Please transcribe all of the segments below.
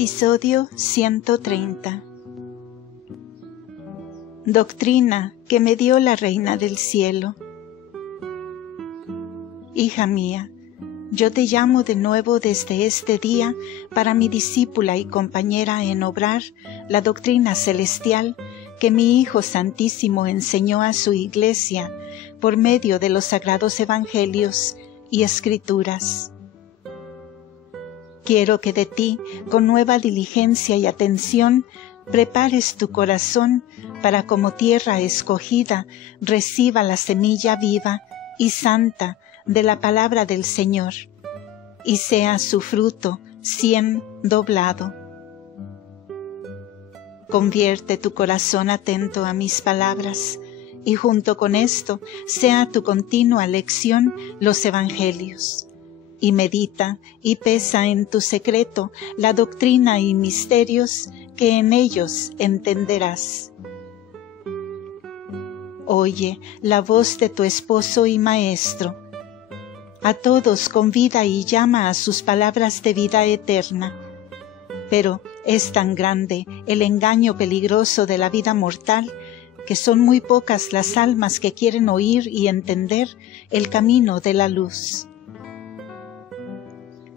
Episodio 130. Doctrina que me dio la Reina del Cielo. Hija mía, yo te llamo de nuevo desde este día para mi discípula y compañera en obrar la doctrina celestial que mi Hijo Santísimo enseñó a su Iglesia por medio de los sagrados evangelios y escrituras. Quiero que de ti, con nueva diligencia y atención, prepares tu corazón para, como tierra escogida, reciba la semilla viva y santa de la palabra del Señor, y sea su fruto 100 doblado. Convierte tu corazón atento a mis palabras, y junto con esto sea tu continua lección los evangelios. Y medita y pesa en tu secreto la doctrina y misterios que en ellos entenderás. Oye la voz de tu esposo y maestro. A todos convida y llama a sus palabras de vida eterna. Pero es tan grande el engaño peligroso de la vida mortal que son muy pocas las almas que quieren oír y entender el camino de la luz.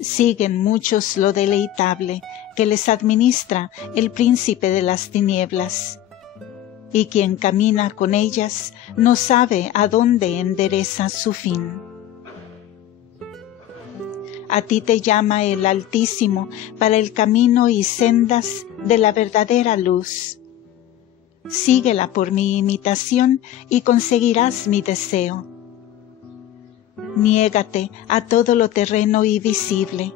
Siguen muchos lo deleitable que les administra el príncipe de las tinieblas, y quien camina con ellas no sabe a dónde endereza su fin. A ti te llama el Altísimo para el camino y sendas de la verdadera luz. Síguela por mi imitación y conseguirás mi deseo. Niégate a todo lo terreno y visible.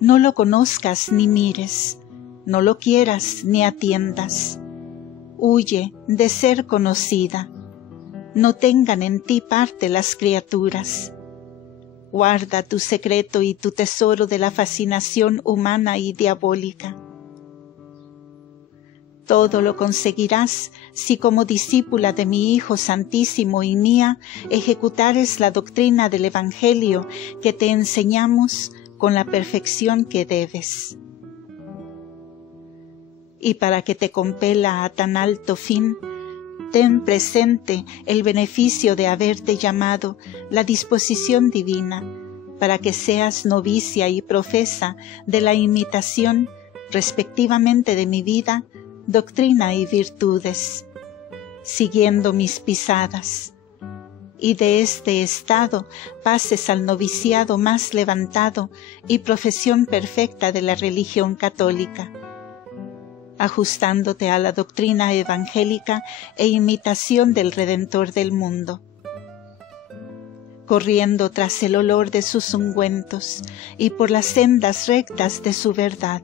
No lo conozcas ni mires, no lo quieras ni atiendas. Huye de ser conocida. No tengan en ti parte las criaturas. Guarda tu secreto y tu tesoro de la fascinación humana y diabólica. Todo lo conseguirás si como discípula de mi Hijo Santísimo y mía ejecutares la doctrina del Evangelio que te enseñamos con la perfección que debes. Y para que te compela a tan alto fin, ten presente el beneficio de haberte llamado la disposición divina, para que seas novicia y profesa de la imitación, respectivamente de mi vida, doctrina y virtudes, siguiendo mis pisadas, y de este estado pases al noviciado más levantado y profesión perfecta de la religión católica, ajustándote a la doctrina evangélica e imitación del Redentor del mundo, corriendo tras el olor de sus ungüentos y por las sendas rectas de su verdad.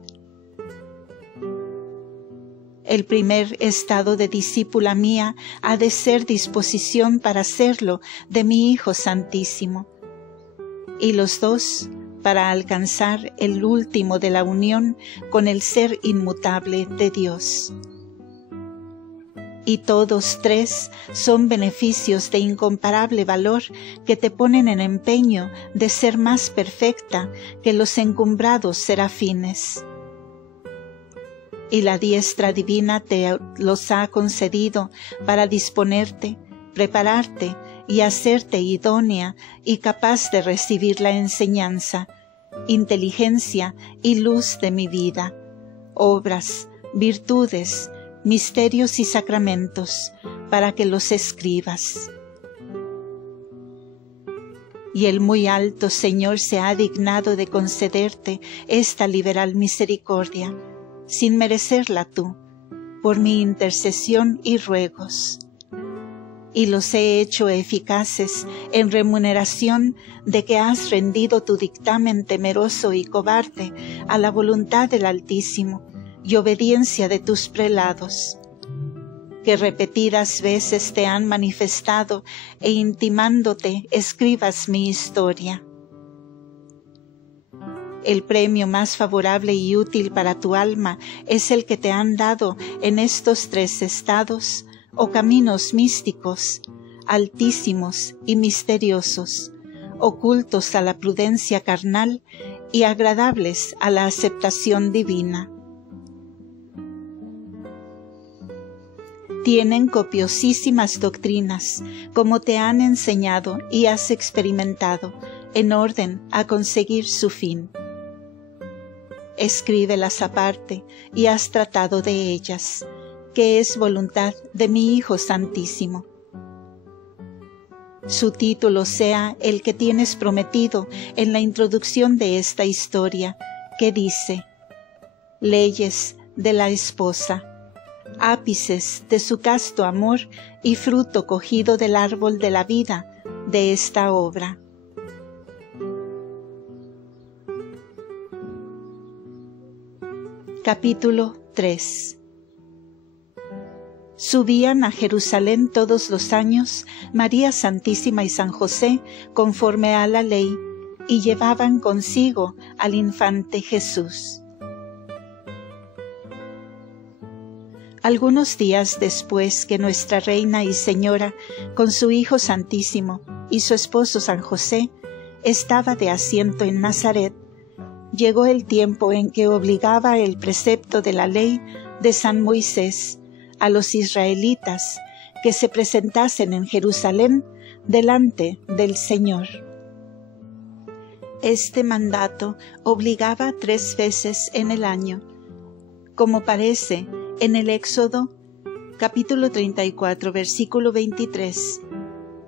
El primer estado de discípula mía ha de ser disposición para hacerlo de mi Hijo Santísimo, y los dos para alcanzar el último de la unión con el ser inmutable de Dios. Y todos tres son beneficios de incomparable valor que te ponen en empeño de ser más perfecta que los encumbrados serafines. Y la diestra divina te los ha concedido para disponerte, prepararte y hacerte idónea y capaz de recibir la enseñanza, inteligencia y luz de mi vida, obras, virtudes, misterios y sacramentos, para que los escribas. Y el muy alto Señor se ha dignado de concederte esta liberal misericordia, sin merecerla tú, por mi intercesión y ruegos. Y los he hecho eficaces en remuneración de que has rendido tu dictamen temeroso y cobarde a la voluntad del Altísimo y obediencia de tus prelados, que repetidas veces te han manifestado e intimándote escribas mi historia. El premio más favorable y útil para tu alma es el que te han dado en estos tres estados o caminos místicos, altísimos y misteriosos, ocultos a la prudencia carnal y agradables a la aceptación divina. Tienen copiosísimas doctrinas, como te han enseñado y has experimentado, en orden a conseguir su fin. Escríbelas aparte y has tratado de ellas, que es voluntad de mi Hijo Santísimo. Su título sea el que tienes prometido en la introducción de esta historia, que dice: Leyes de la esposa, ápices de su casto amor y fruto cogido del árbol de la vida de esta obra. Capítulo 3. Subían a Jerusalén todos los años María Santísima y San José conforme a la ley, y llevaban consigo al infante Jesús. Algunos días después que nuestra Reina y Señora, con su Hijo Santísimo y su esposo San José, estaba de asiento en Nazaret, llegó el tiempo en que obligaba el precepto de la ley de San Moisés a los israelitas que se presentasen en Jerusalén delante del Señor. Este mandato obligaba 3 veces en el año, como parece en el Éxodo, capítulo 34, versículo 23,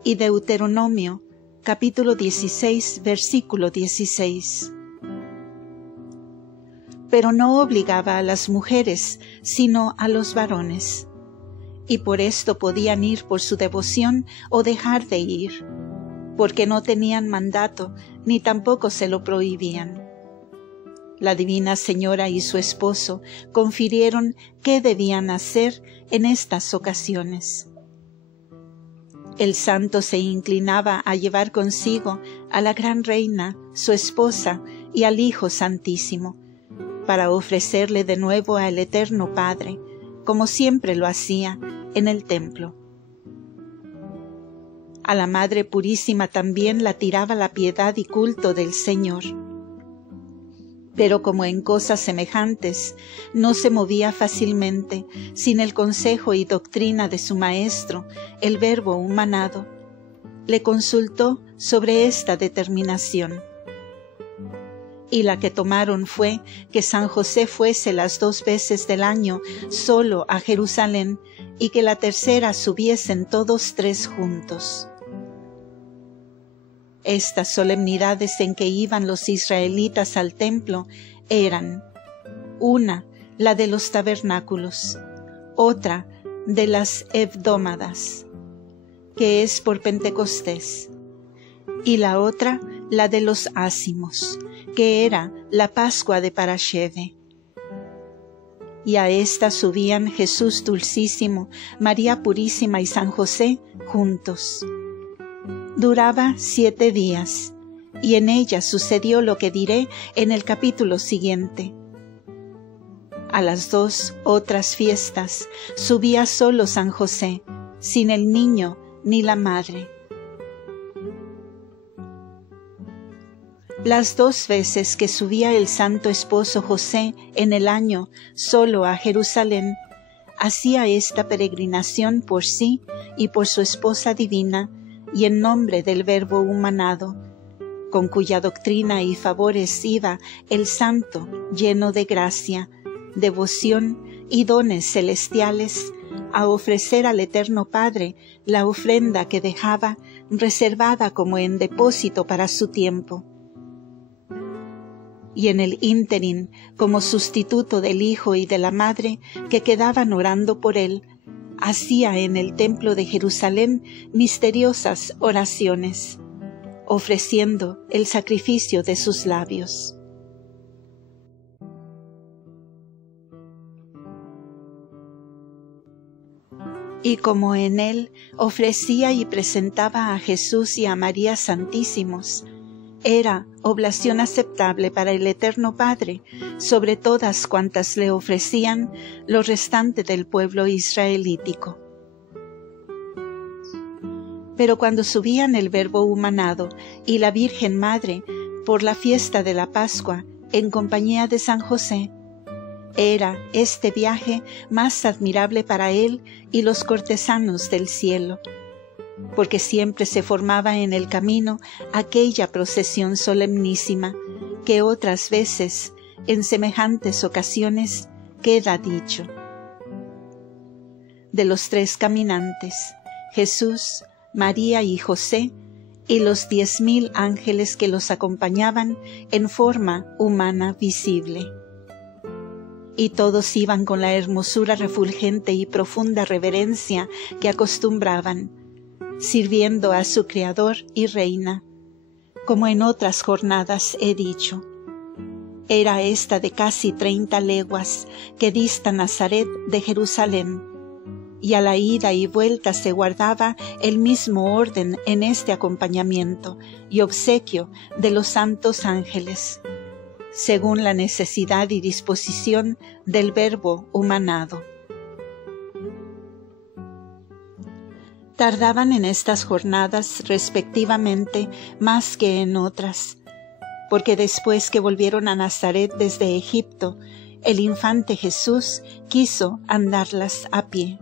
y Deuteronomio, capítulo 16, versículo 16. Pero no obligaba a las mujeres, sino a los varones, y por esto podían ir por su devoción o dejar de ir, porque no tenían mandato, ni tampoco se lo prohibían. La Divina Señora y su esposo confirieron qué debían hacer en estas ocasiones. El santo se inclinaba a llevar consigo a la gran reina, su esposa, y al Hijo Santísimo, para ofrecerle de nuevo al Eterno Padre, como siempre lo hacía en el templo. A la Madre Purísima también la tiraba la piedad y culto del Señor. Pero como en cosas semejantes no se movía fácilmente sin el consejo y doctrina de su Maestro, el Verbo humanado, le consultó sobre esta determinación. Y la que tomaron fue que San José fuese las 2 veces del año solo a Jerusalén, y que la tercera subiesen todos 3 juntos. Estas solemnidades en que iban los israelitas al templo eran: una, la de los tabernáculos; otra, de las Hebdómadas, que es por Pentecostés; y la otra, la de los ácimos, que era la Pascua de Parasheve. Y a esta subían Jesús Dulcísimo, María Purísima y San José juntos. Duraba 7 días, y en ella sucedió lo que diré en el capítulo siguiente. A las 2 otras fiestas subía solo San José, sin el niño ni la madre. Las 2 veces que subía el santo esposo José en el año solo a Jerusalén, hacía esta peregrinación por sí y por su esposa divina, y en nombre del Verbo humanado, con cuya doctrina y favores iba el santo lleno de gracia, devoción y dones celestiales, a ofrecer al Eterno Padre la ofrenda que dejaba reservada como en depósito para su tiempo. Y en el ínterin, como sustituto del Hijo y de la Madre que quedaban orando por él, hacía en el templo de Jerusalén misteriosas oraciones, ofreciendo el sacrificio de sus labios. Y como en él ofrecía y presentaba a Jesús y a María santísimos, era oblación aceptable para el Eterno Padre sobre todas cuantas le ofrecían lo restante del pueblo israelítico. Pero cuando subían el Verbo humanado y la Virgen Madre por la fiesta de la Pascua en compañía de San José, Era este viaje más admirable para él y los cortesanos del cielo, porque siempre se formaba en el camino aquella procesión solemnísima que otras veces, en semejantes ocasiones, queda dicho. De los 3 caminantes, Jesús, María y José, y los 10,000 ángeles que los acompañaban en forma humana visible. Y todos iban con la hermosura refulgente y profunda reverencia que acostumbraban, sirviendo a su Creador y Reina, como en otras jornadas he dicho. Era esta de casi 30 leguas que dista Nazaret de Jerusalén, y a la ida y vuelta se guardaba el mismo orden en este acompañamiento y obsequio de los santos ángeles, según la necesidad y disposición del Verbo humanado. Tardaban en estas jornadas respectivamente más que en otras, porque después que volvieron a Nazaret desde Egipto, el infante Jesús quiso andarlas a pie.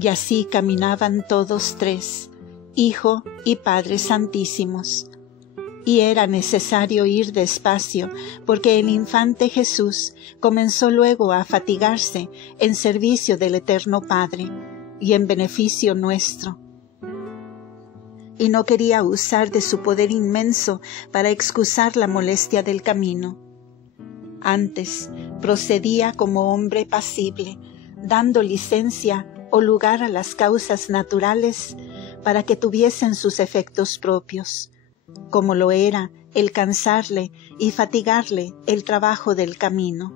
Y así caminaban todos 3, Hijo y Padre Santísimos. Y era necesario ir despacio, porque el infante Jesús comenzó luego a fatigarse en servicio del Eterno Padre y en beneficio nuestro. Y no quería usar de su poder inmenso para excusar la molestia del camino. Antes procedía como hombre pasible, dando licencia o lugar a las causas naturales para que tuviesen sus efectos propios, como lo era el cansarle y fatigarle el trabajo del camino.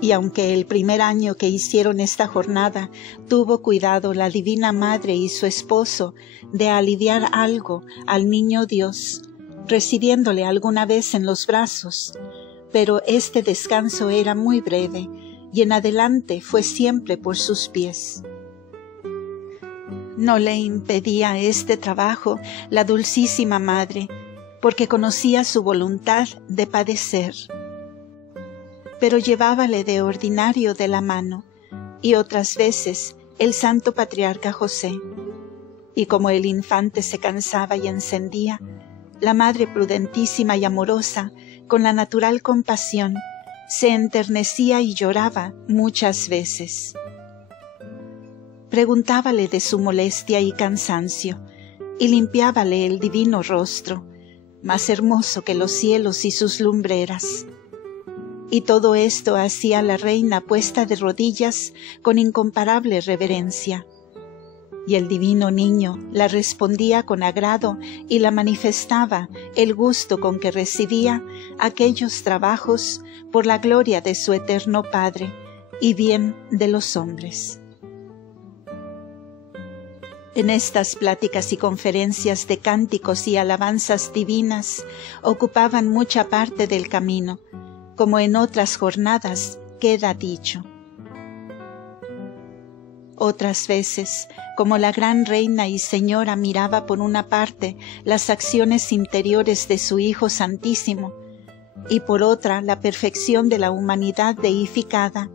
Y aunque el primer año que hicieron esta jornada tuvo cuidado la Divina Madre y su esposo de aliviar algo al niño Dios, recibiéndole alguna vez en los brazos, pero este descanso era muy breve y en adelante fue siempre por sus pies. No le impedía este trabajo la Dulcísima Madre, porque conocía su voluntad de padecer. Pero llevábale de ordinario de la mano, y otras veces el Santo Patriarca José. Y como el infante se cansaba y encendía, la Madre prudentísima y amorosa, con la natural compasión, se enternecía y lloraba muchas veces. Preguntábale de su molestia y cansancio, y limpiábale el divino rostro, más hermoso que los cielos y sus lumbreras. Y todo esto hacía la reina puesta de rodillas con incomparable reverencia. Y el divino niño la respondía con agrado y la manifestaba el gusto con que recibía aquellos trabajos por la gloria de su eterno Padre y bien de los hombres. En estas pláticas y conferencias de cánticos y alabanzas divinas ocupaban mucha parte del camino, como en otras jornadas queda dicho. Otras veces, como la gran reina y señora miraba por una parte las acciones interiores de su Hijo Santísimo, y por otra la perfección de la humanidad deificada,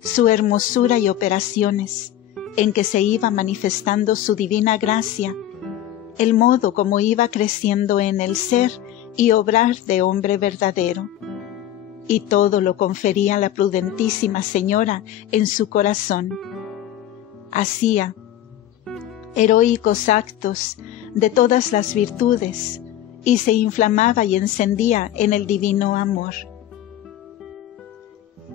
su hermosura y operaciones, en que se iba manifestando su divina gracia, el modo como iba creciendo en el ser y obrar de hombre verdadero. Y todo lo confería la prudentísima señora en su corazón. Hacía heroicos actos de todas las virtudes y se inflamaba y encendía en el divino amor.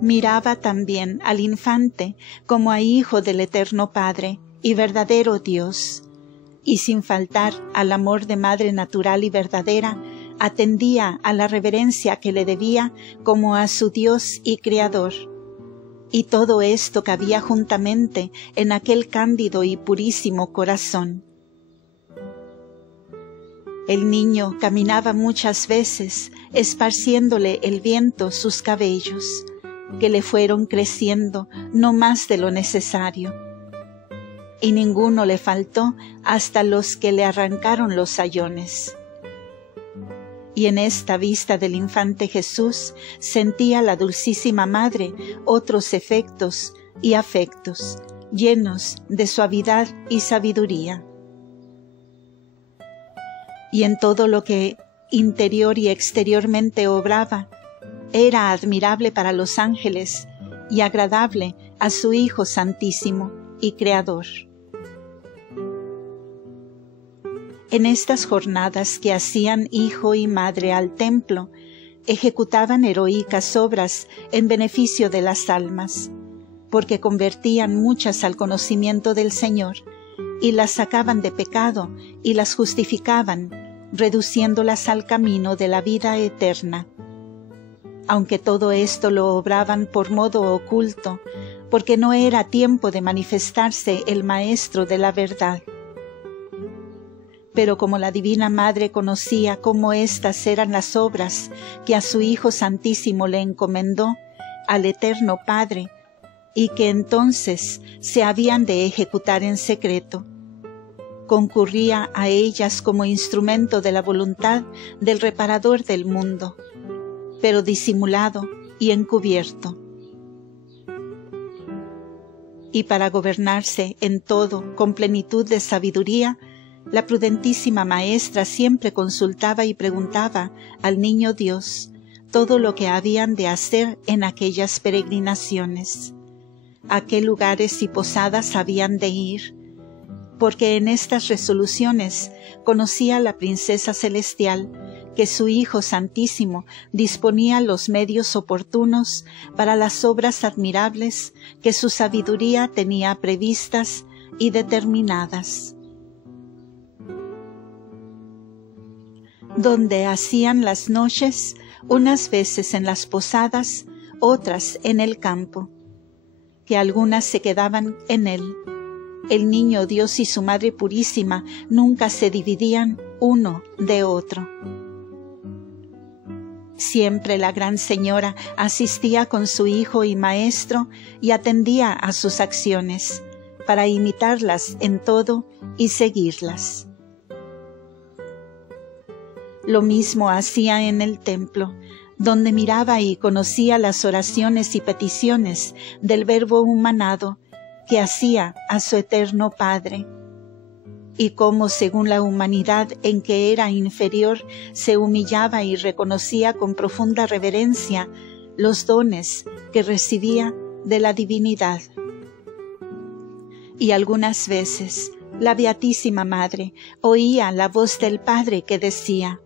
Miraba también al infante como a hijo del eterno Padre y verdadero Dios, y sin faltar al amor de madre natural y verdadera, atendía a la reverencia que le debía como a su Dios y Creador. Y todo esto cabía juntamente en aquel cándido y purísimo corazón. El niño caminaba muchas veces, esparciéndole el viento sus cabellos, que le fueron creciendo no más de lo necesario. Y ninguno le faltó hasta los que le arrancaron los sayones. y en esta vista del infante Jesús sentía la Dulcísima Madre otros efectos y afectos, llenos de suavidad y sabiduría. Y en todo lo que interior y exteriormente obraba, era admirable para los ángeles y agradable a su Hijo Santísimo y Creador. En estas jornadas que hacían hijo y madre al templo, ejecutaban heroicas obras en beneficio de las almas, porque convertían muchas al conocimiento del Señor, y las sacaban de pecado y las justificaban, reduciéndolas al camino de la vida eterna. Aunque todo esto lo obraban por modo oculto, porque no era tiempo de manifestarse el Maestro de la verdad. Pero como la Divina Madre conocía cómo éstas eran las obras que a su Hijo Santísimo le encomendó, al Eterno Padre, y que entonces se habían de ejecutar en secreto, concurría a ellas como instrumento de la voluntad del Reparador del mundo, pero disimulado y encubierto. Y para gobernarse en todo con plenitud de sabiduría, la prudentísima Maestra siempre consultaba y preguntaba al Niño Dios todo lo que habían de hacer en aquellas peregrinaciones, a qué lugares y posadas habían de ir, porque en estas resoluciones conocía la Princesa Celestial que su Hijo Santísimo disponía los medios oportunos para las obras admirables que su sabiduría tenía previstas y determinadas. Donde hacían las noches, unas veces en las posadas, otras en el campo, que algunas se quedaban en él. El Niño Dios y su Madre Purísima nunca se dividían uno de otro. Siempre la Gran Señora asistía con su Hijo y Maestro y atendía a sus acciones, para imitarlas en todo y seguirlas. Lo mismo hacía en el templo, donde miraba y conocía las oraciones y peticiones del Verbo humanado que hacía a su eterno Padre, y cómo según la humanidad en que era inferior se humillaba y reconocía con profunda reverencia los dones que recibía de la divinidad. Y algunas veces la Beatísima Madre oía la voz del Padre que decía: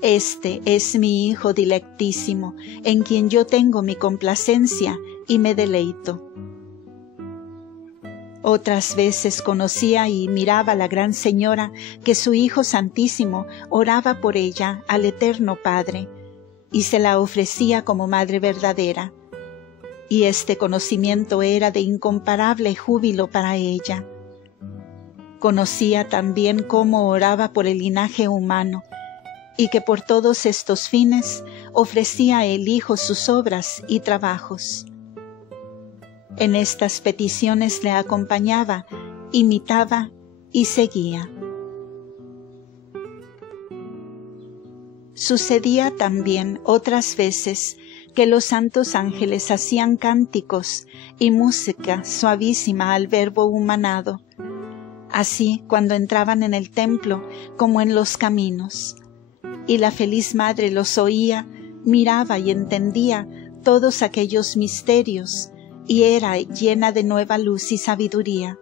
«Este es mi Hijo dilectísimo, en quien yo tengo mi complacencia y me deleito». Otras veces conocía y miraba a la Gran Señora que su Hijo Santísimo oraba por ella al Eterno Padre, y se la ofrecía como Madre verdadera, y este conocimiento era de incomparable júbilo para ella. Conocía también cómo oraba por el linaje humano, y que por todos estos fines ofrecía el Hijo sus obras y trabajos. En estas peticiones le acompañaba, imitaba y seguía. Sucedía también otras veces que los santos ángeles hacían cánticos y música suavísima al Verbo humanado, así cuando entraban en el templo como en los caminos, y la feliz Madre los oía, miraba y entendía todos aquellos misterios, y era llena de nueva luz y sabiduría.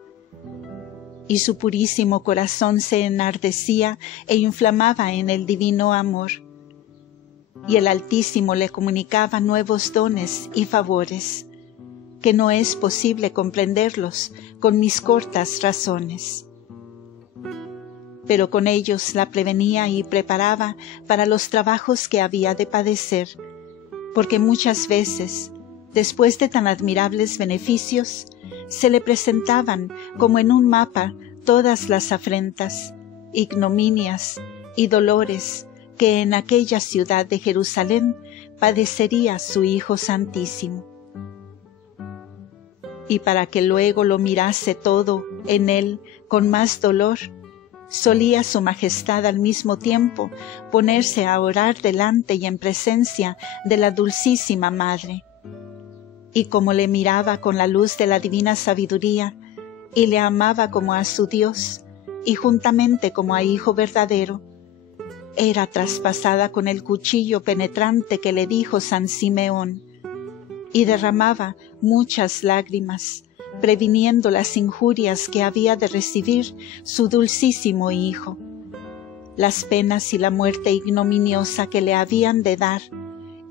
Y su purísimo corazón se enardecía e inflamaba en el divino amor. Y el Altísimo le comunicaba nuevos dones y favores, que no es posible comprenderlos con mis cortas razones. Pero con ellos la prevenía y preparaba para los trabajos que había de padecer, porque muchas veces, después de tan admirables beneficios, se le presentaban como en un mapa todas las afrentas, ignominias y dolores que en aquella ciudad de Jerusalén padecería su Hijo Santísimo. Y para que luego lo mirase todo en él con más dolor, Solía su majestad al mismo tiempo ponerse a orar delante y en presencia de la Dulcísima Madre. Y como le miraba con la luz de la divina sabiduría, y le amaba como a su Dios, y juntamente como a Hijo verdadero, era traspasada con el cuchillo penetrante que le dijo San Simeón, y derramaba muchas lágrimas, previniendo las injurias que había de recibir su dulcísimo Hijo, las penas y la muerte ignominiosa que le habían de dar,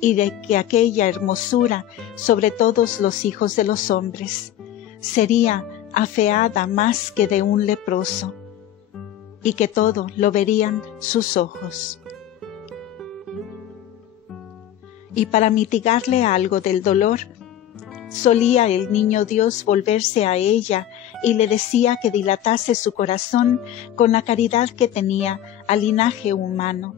y de que aquella hermosura sobre todos los hijos de los hombres sería afeada más que de un leproso, y que todo lo verían sus ojos. Y para mitigarle algo del dolor, solía el niño Dios volverse a ella y le decía que dilatase su corazón con la caridad que tenía al linaje humano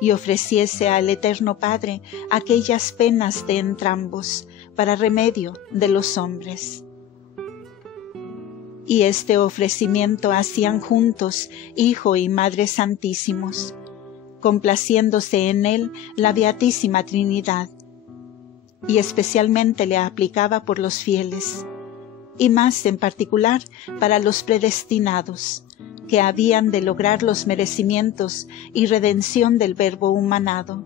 y ofreciese al Eterno Padre aquellas penas de entrambos para remedio de los hombres. Y este ofrecimiento hacían juntos Hijo y Madre Santísimos, complaciéndose en él la Beatísima Trinidad, y especialmente le aplicaba por los fieles, y más en particular para los predestinados, que habían de lograr los merecimientos y redención del Verbo humanado.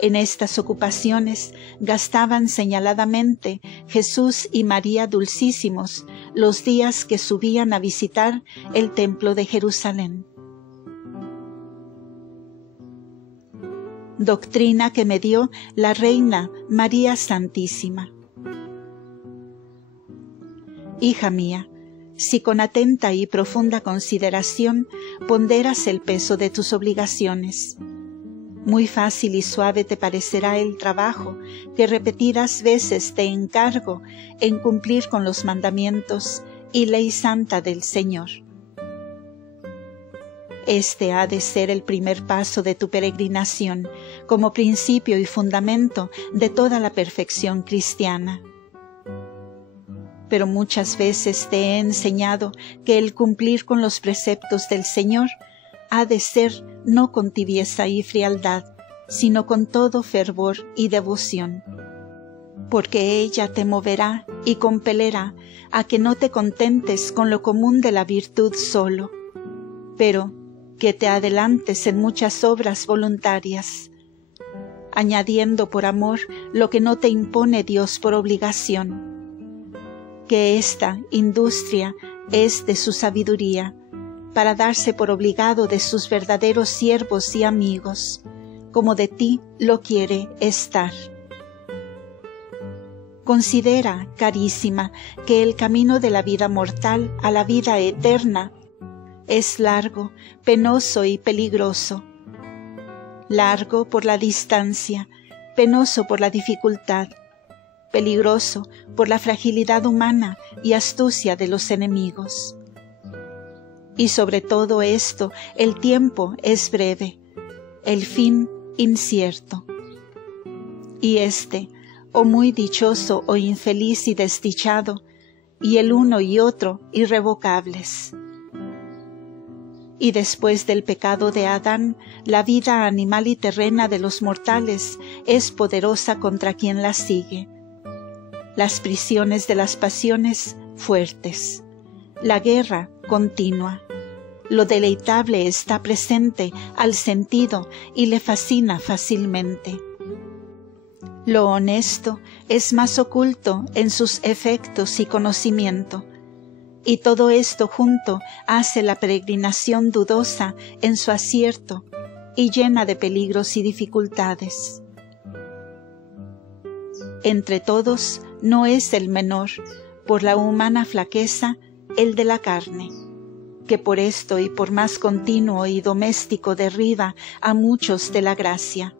En estas ocupaciones gastaban señaladamente Jesús y María Dulcísimos los días que subían a visitar el Templo de Jerusalén. Doctrina que me dio la Reina María Santísima. Hija mía, si con atenta y profunda consideración ponderas el peso de tus obligaciones, muy fácil y suave te parecerá el trabajo que repetidas veces te encargo en cumplir con los mandamientos y ley santa del Señor. Este ha de ser el primer paso de tu peregrinación, como principio y fundamento de toda la perfección cristiana. Pero muchas veces te he enseñado que el cumplir con los preceptos del Señor ha de ser no con tibieza y frialdad, sino con todo fervor y devoción, porque ella te moverá y compelerá a que no te contentes con lo común de la virtud solo, pero que te adelantes en muchas obras voluntarias, añadiendo por amor lo que no te impone Dios por obligación, que esta industria es de su sabiduría, para darse por obligado de sus verdaderos siervos y amigos, como de ti lo quiere estar. Considera, carísima, que el camino de la vida mortal a la vida eterna es largo, penoso y peligroso. Largo por la distancia, penoso por la dificultad, peligroso por la fragilidad humana y astucia de los enemigos. Y sobre todo esto, el tiempo es breve, el fin incierto. Y o muy dichoso o infeliz y desdichado, y el uno y otro irrevocables. Y después del pecado de Adán, la vida animal y terrena de los mortales es poderosa contra quien la sigue. Las prisiones de las pasiones fuertes, la guerra continua. Lo deleitable está presente al sentido y le fascina fácilmente. Lo honesto es más oculto en sus efectos y conocimiento, y todo esto junto hace la peregrinación dudosa en su acierto y llena de peligros y dificultades. Entre todos no es el menor, por la humana flaqueza, el de la carne, que por esto y por más continuo y doméstico derriba a muchos de la gracia.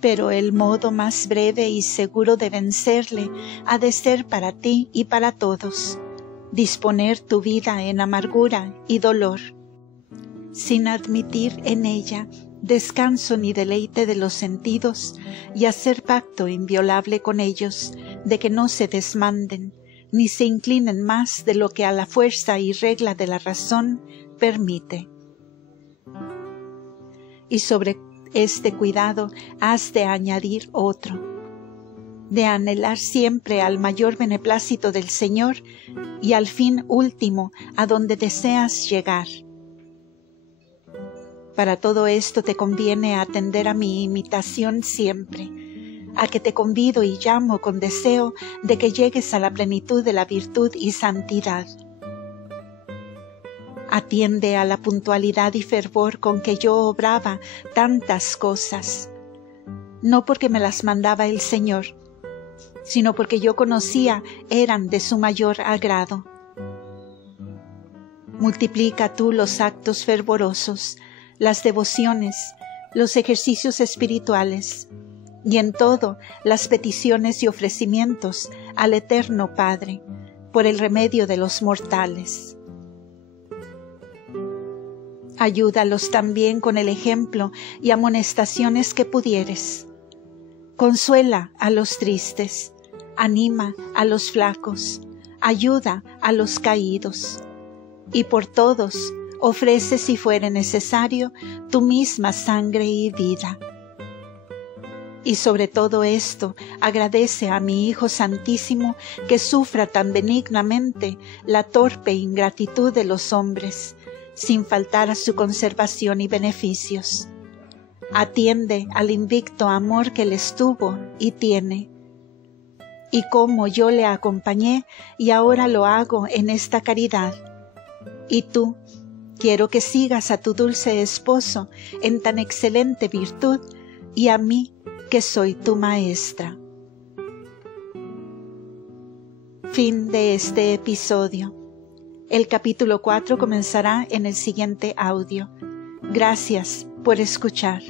Pero el modo más breve y seguro de vencerle ha de ser para ti y para todos, disponer tu vida en amargura y dolor, sin admitir en ella descanso ni deleite de los sentidos, y hacer pacto inviolable con ellos de que no se desmanden, ni se inclinen más de lo que a la fuerza y regla de la razón permite. Y sobre este cuidado has de añadir otro, de anhelar siempre al mayor beneplácito del Señor y al fin último a donde deseas llegar. Para todo esto te conviene atender a mi imitación siempre, a que te convido y llamo con deseo de que llegues a la plenitud de la virtud y santidad. Atiende a la puntualidad y fervor con que yo obraba tantas cosas, no porque me las mandaba el Señor, sino porque yo conocía eran de su mayor agrado. Multiplica tú los actos fervorosos, las devociones, los ejercicios espirituales, y en todo las peticiones y ofrecimientos al Eterno Padre, por el remedio de los mortales. Ayúdalos también con el ejemplo y amonestaciones que pudieres. Consuela a los tristes, anima a los flacos, ayuda a los caídos, y por todos ofrece, si fuere necesario, tu misma sangre y vida. Y sobre todo esto, agradece a mi Hijo Santísimo que sufra tan benignamente la torpe ingratitud de los hombres, sin faltar a su conservación y beneficios. Atiende al invicto amor que les tuvo y tiene. Y como yo le acompañé y ahora lo hago en esta caridad. Y tú, quiero que sigas a tu dulce esposo en tan excelente virtud y a mí que soy tu maestra. Fin de este episodio. El capítulo 4 comenzará en el siguiente audio. Gracias por escuchar.